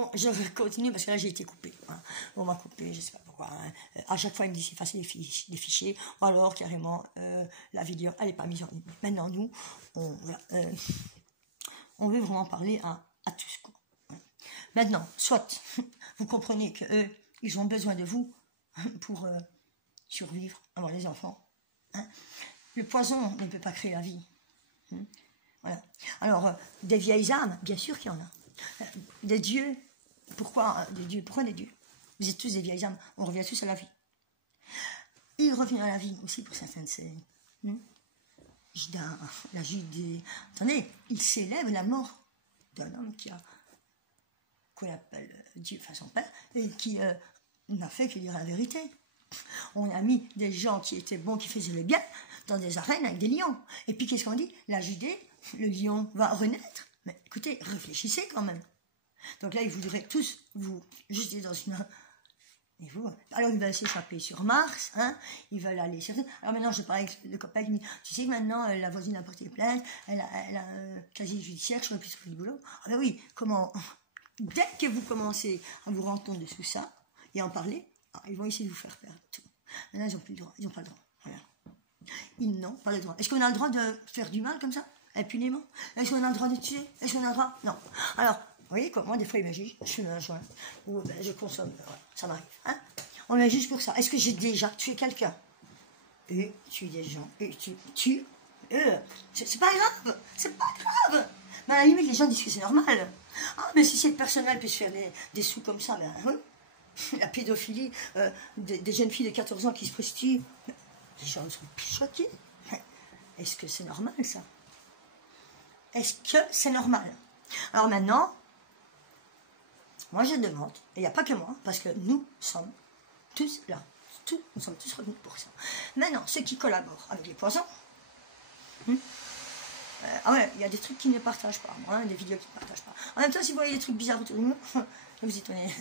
Bon, je vais continuer parce que là j'ai été coupé. Hein. On m'a coupé, je ne sais pas pourquoi. Hein. À chaque fois, il me dit s'effacer des fichiers. Ou alors, carrément, la vidéo, elle n'est pas mise en ligne. Maintenant, nous, voilà, on veut vraiment parler à tous. Quoi. Maintenant, soit vous comprenez qu'eux, ils ont besoin de vous pour survivre, avoir des enfants. Hein. Le poison ne peut pas créer la vie. Hein. Voilà. Alors, des vieilles âmes, bien sûr qu'il y en a. Des dieux, pourquoi des dieux? Pourquoi des dieux? Vous êtes tous des vieilles âmes, on revient tous à la vie. Il revient à la vie aussi pour certains de ces... la Judée. Attendez, il célèbre la mort d'un homme qu'on appelle Dieu, enfin son père, et qui n'a fait que dire la vérité. On a mis des gens qui étaient bons, qui faisaient le bien, dans des arènes avec des lions. Et puis qu'est-ce qu'on dit? La Judée, le lion va renaître. Mais écoutez, réfléchissez quand même. Donc là, ils voudraient tous vous jeter dans une... Et vous, alors ils veulent s'échapper sur Mars, hein, ils veulent aller sur... Alors maintenant, je parle avec le copain qui me dit, tu sais que maintenant, la voisine a porté plainte, elle a un casier judiciaire, je ne sais plus ce que du boulot. Ah ben oui, comment... Dès que vous commencez à vous rendre compte de tout ça, et en parler, ils vont essayer de vous faire perdre tout. Maintenant, ils n'ont plus le droit, ils n'ont pas le droit. Voilà. Ils n'ont pas le droit. Est-ce qu'on a le droit de faire du mal comme ça, impunément? Est-ce qu'on a le droit de tuer? Est-ce qu'on a le droit? Non. Alors, vous voyez, comme moi, des fois, il me juge, je fume un joint, ou ben, je consomme, ouais, ça m'arrive. Hein, on me juge pour ça. Est-ce que j'ai déjà tué quelqu'un? Et tuer des gens, et tu c'est pas grave, c'est pas grave. Mais à la limite, les gens disent que c'est normal. Ah, mais si cette personne-là peut se faire des sous comme ça, ben oui. La pédophilie, des jeunes filles de 14 ans qui se prostituent, les gens sont choqués. Est-ce que c'est normal, ça? Est-ce que c'est normal? Alors maintenant, moi je demande, et il n'y a pas que moi, parce que nous sommes tous là, nous sommes tous revenus pour ça. Maintenant, ceux qui collaborent avec les poisons, ah ouais, il y a des trucs qu'ils ne partagent pas, hein, des vidéos qu'ils ne partagent pas. En même temps, si vous voyez des trucs bizarres autour de nous, ne vous étonnez,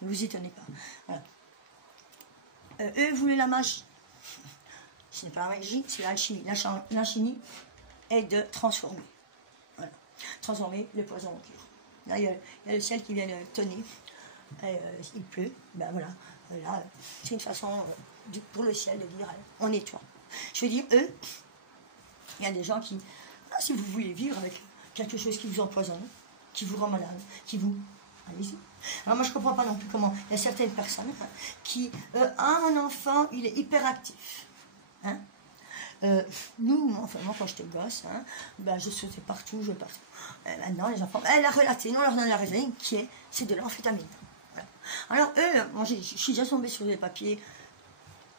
ne vous étonnez pas. Voilà. Eux voulaient la magie. Ce n'est pas la magie, c'est l'alchimie. L'alchimie est de transformer. Voilà. Transformer le poison en cure. Là, il y a le ciel qui vient de tonner. Il pleut. Ben voilà. Là, c'est une façon pour le ciel de dire on nettoie. Je veux dire, eux, il y a des gens qui, si vous voulez vivre avec quelque chose qui vous empoisonne, qui vous rend malade, qui vous... Allez-y. Alors moi, je ne comprends pas non plus comment il y a certaines personnes qui... mon enfant, il est hyperactif. Hein? Enfin, moi, quand j'étais gosse, hein, ben, je sautais partout, je partout. Maintenant, les enfants... Elle a relaté, nous, on leur donne la raison c'est de l'amphétamine. Voilà. Alors, eux, moi, je suis déjà tombée sur des papiers...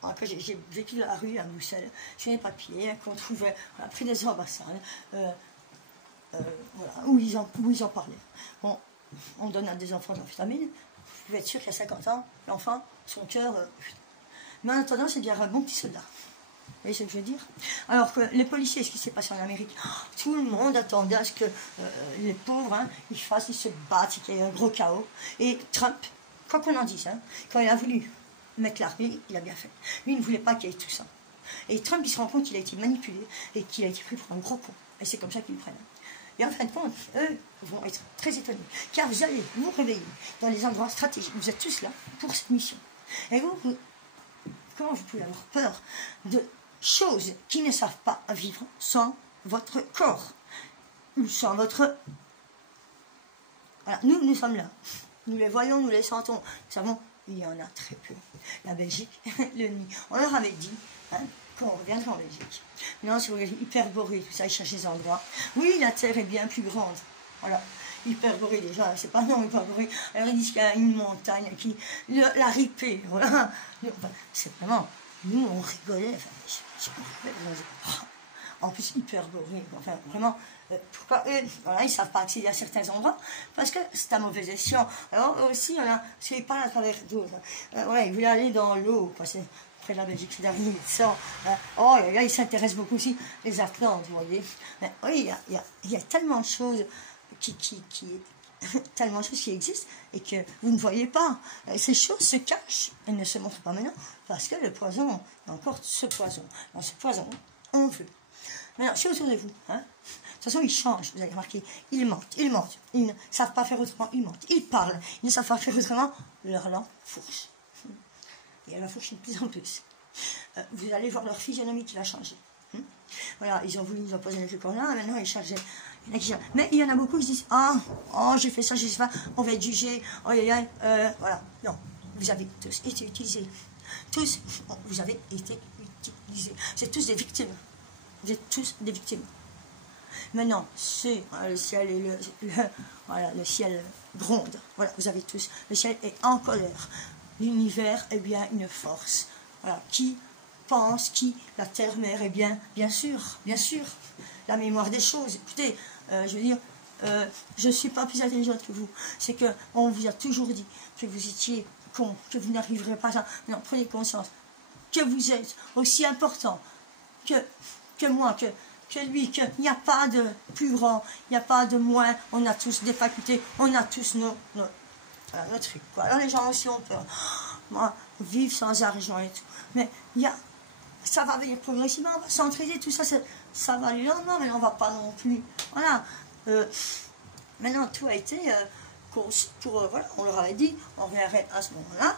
Après, j'ai vécu à la rue à Bruxelles, sur des papiers qu'on trouvait près des ambassades, voilà, où ils en parlaient. Bon, on donne à des enfants de l'amphétamine, vous pouvez être sûr qu'à 50 ans, l'enfant, son cœur... Mais en attendant, c'est bien un bon petit soldat. Vous voyez ce que je veux dire? Alors que les policiers, ce qui s'est passé en Amérique, tout le monde attendait à ce que les pauvres, hein, ils se battent, qu'il y ait un gros chaos. Et Trump, quoi qu'on en dise, hein, quand il a voulu mettre l'armée, il a bien fait. Lui, il ne voulait pas qu'il y ait tout ça. Et Trump, il se rend compte qu'il a été manipulé et qu'il a été pris pour un gros con. Et c'est comme ça qu'ils le prennent. Et en fin de compte, eux vont être très étonnés. Car vous allez vous réveiller dans les endroits stratégiques. Vous êtes tous là pour cette mission. Et comment vous pouvez avoir peur de choses qui ne savent pas vivre sans votre corps, ou sans votre... Voilà, nous sommes là. Nous les voyons, nous les sentons. Nous savons, il y en a très peu. La Belgique, le nid. On leur avait dit, hein, qu'on reviendrait en Belgique. Non, c'est Hyperborée, tout ça, ils cherchent des endroits. Oui, la Terre est bien plus grande. Voilà. Hyperborée, déjà, c'est pas non, Hyperborée. Alors, ils disent qu'il y a une montagne qui... La ripée, voilà. Enfin, c'est vraiment... Nous, on rigolait. Enfin, en plus, Hyperborée. Enfin, vraiment... pourquoi eux, voilà, ils ne savent pas accéder à certains endroits? Parce que c'est à mauvais escient. Alors, aussi, voilà, parce qu'ils parlent à travers d'autres. Voilà, ils voulaient aller dans l'eau, c'est près de la Belgique, c'est derrière ça. Oh, là, ils s'intéressent beaucoup aussi, les Atlantes, vous voyez. Mais, oui, il y a tellement de choses tellement de choses qui existent et que vous ne voyez pas. Ces choses se cachent, elles ne se montrent pas maintenant, parce que le poison, encore ce poison. Dans ce poison, on veut Maintenant, c'est autour de vous. Hein. De toute façon, ils changent, vous avez remarqué. Ils mentent. Ils ne savent pas faire autrement, ils mentent. Ils parlent. Ils ne savent pas faire autrement. Leur langue fourche. Et elle va fourcher de plus en plus. Vous allez voir leur physionomie qui va changer. Voilà, ils ont voulu nous imposer le corona, maintenant ils chargent. Mais il y en a beaucoup qui se disent j'ai fait ça, je sais pas, on va être jugé, voilà. Non, vous avez tous été utilisés. Tous, vous avez été utilisés. Vous êtes tous des victimes. Vous êtes tous des victimes. Maintenant, c'est le ciel et le ciel gronde. Voilà, vous avez tous. Le ciel est en colère. L'univers est bien une force. Voilà, qui pense, la terre-mère est bien sûr, la mémoire des choses. Écoutez, je veux dire, je ne suis pas plus intelligente que vous. C'est qu'on vous a toujours dit que vous étiez con, que vous n'arriverez pas à... Non, prenez conscience que vous êtes aussi important que moi, que lui, qu'il n'y a pas de plus grand, il n'y a pas de moins, on a tous des facultés, on a tous nos trucs, quoi. Alors les gens aussi ont peur. Moi, vivre sans argent et tout. Mais ça va venir progressivement, on va s'entraider, tout ça, ça va aller lentement, mais on ne va pas non plus. Voilà. Maintenant, tout a été voilà, on leur avait dit, on réarrête à ce moment-là.